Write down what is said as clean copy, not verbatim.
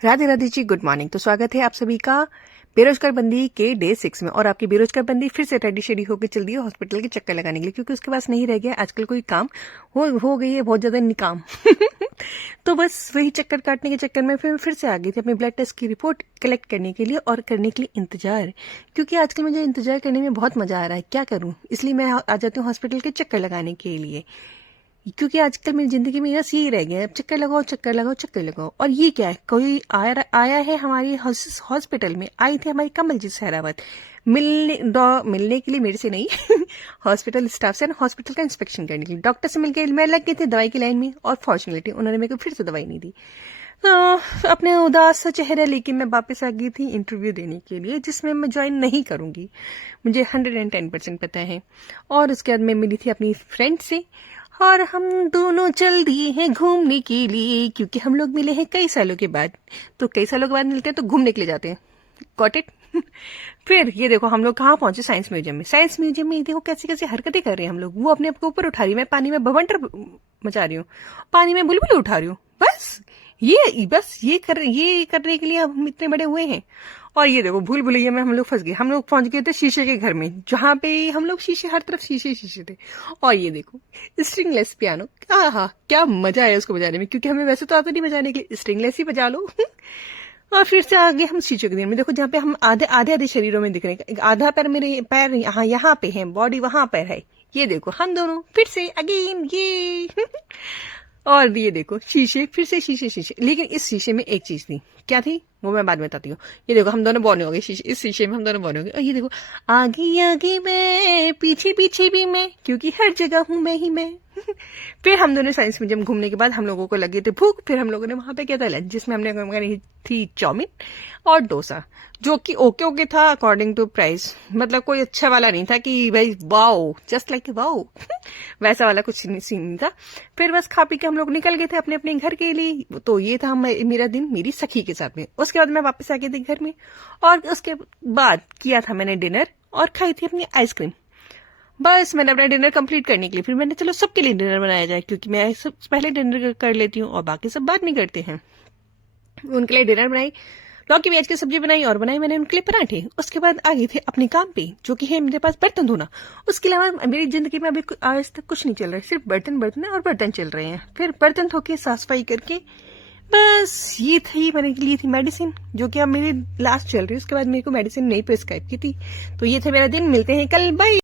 Radhe Radhe ji, good morning. तो स्वागत है आप सभी का बेरोजगार बंदी के डे 6 में। और आपकी बेरोजगार बंदी फिर से रेडी शेडी होकर चल दी है हॉस्पिटल के चक्कर लगाने के लिए, क्योंकि उसके पास नहीं रह गया आजकल कोई काम। हो गई है बहुत ज्यादा निकाम। तो बस वही चक्कर काटने के चक्कर में फिर से आ गई थी अपने ब्लड टेस्ट की रिपोर्ट कलेक्ट करने के लिए और करने के लिए इंतजार, क्योंकि आजकल मुझे इंतजार करने में बहुत मजा आ रहा है। क्या करूं, इसलिए मैं आ जाती हूँ हॉस्पिटल के चक्कर लगाने के लिए, क्योंकि आजकल मेरी जिंदगी में बस यही रह गया है, चक्कर लगाओ चक्कर लगाओ चक्कर लगाओ। और ये क्या है, कोई आया है हमारी हॉस्पिटल में, आई थी हमारी कमलजीत सहरावत मिलने के लिए, मेरे से नहीं हॉस्पिटल स्टाफ से, हॉस्पिटल का इंस्पेक्शन करने के लिए। डॉक्टर से मिलकर मैं लग गई थी दवाई की लाइन में, और फॉर्चुनेटली उन्होंने मेरे को फिर से दवाई नहीं दी। तो अपने उदास सा चेहरा लेके मैं वापस आ गई थी इंटरव्यू देने के लिए, जिसमें मैं ज्वाइन नहीं करूंगी, मुझे 110% पता है। और उसके बाद मैं मिली थी अपनी फ्रेंड से, और हम दोनों चल दिए हैं घूमने के लिए, क्योंकि हम लोग मिले हैं कई सालों के बाद। तो कई सालों के बाद मिलते हैं तो घूमने के लिए जाते हैं, गॉट इट। फिर ये देखो हम लोग कहाँ पहुंचे, साइंस म्यूजियम में। साइंस म्यूजियम में देखो कैसी कैसी हरकतें कर रहे हैं हम लोग। वो अपने आप को ऊपर उठा रही है, मैं पानी में बवंडर मचा रही हूँ, पानी में बुलबुल उठा रही हूँ। बस ये करने के लिए हम इतने बड़े हुए हैं। और ये देखो भूल भुलैया में हम लोग फंस गए। हम लोग पहुंच गए थे शीशे के घर में, जहां पे हम लोग शीशे, हर तरफ शीशे थे। और ये देखो स्ट्रिंगलेस पियानो, क्या मजा आया उसको बजाने में, क्योंकि हमें वैसे तो आता नहीं बजाने के लिए, स्ट्रिंगलेस ही बजा लो। और फिर से आगे हम शीशे के दिन में, देखो जहाँ पे हम आधे शरीरों में दिख रहे हैं। आधा पैर मेरे पैर यहाँ पे है, बॉडी वहां पर है। ये देखो हम दोनों फिर से अगेन ये और ये देखो शीशे, फिर से शीशे। लेकिन इस शीशे में एक चीज थी, क्या थी वो मैं बाद में बताती हूँ। ये देखो हम दोनों बौने हो गए इस शीशे में, हम दोनों बौने हो गए। और ये देखो आगे मैं, पीछे भी मैं, क्योंकि हर जगह हूं मैं ही मैं। फिर हम दोनों साइंस म्यूजियम घूमने के बाद हम लोगों को लगे थे भूख। फिर हम लोगों ने वहां पे किया था लंच, जिसमें हमने मंगाई थी चाउमीन और डोसा, जो कि ओके था अकॉर्डिंग टू प्राइस। मतलब कोई अच्छा वाला नहीं था कि भाई वाओ, जस्ट लाइक वाओ वैसा वाला कुछ सीन नहीं था। फिर बस खा पी के हम लोग निकल गए थे अपने अपने घर के लिए। तो ये था मेरा दिन मेरी सखी के साथ में। उसके बाद मैं वापस आ गई थी घर में, और उसके बाद किया था मैंने डिनर और खाई थी अपनी आइसक्रीम। बस मैंने अपना डिनर कंप्लीट करने के लिए फिर मैंने चलो सबके लिए डिनर बनाया जाए, क्योंकि मैं सब पहले डिनर कर लेती हूँ और बाकी सब बाद में करते हैं। उनके लिए डिनर बनाई, लौकी प्याज की सब्जी बनाई, और बनाई मैंने उनके लिए पराठे। उसके बाद आ गई थी अपने काम पे, जो कि है मेरे पास बर्तन धोना। उसके अलावा मेरी जिंदगी में अभी आज तक कुछ नहीं चल रहा है, सिर्फ बर्तन और बर्तन चल रहे हैं। फिर बर्तन धो के साफ सफाई करके बस ये थी मैंने ली थी मेडिसिन, जो कि अब मेरी लास्ट चल रही है। उसके बाद मेरे को मेडिसिन नहीं प्रिस्क्राइब की थी। तो ये थे मेरा दिन, मिलते हैं कल, बाय।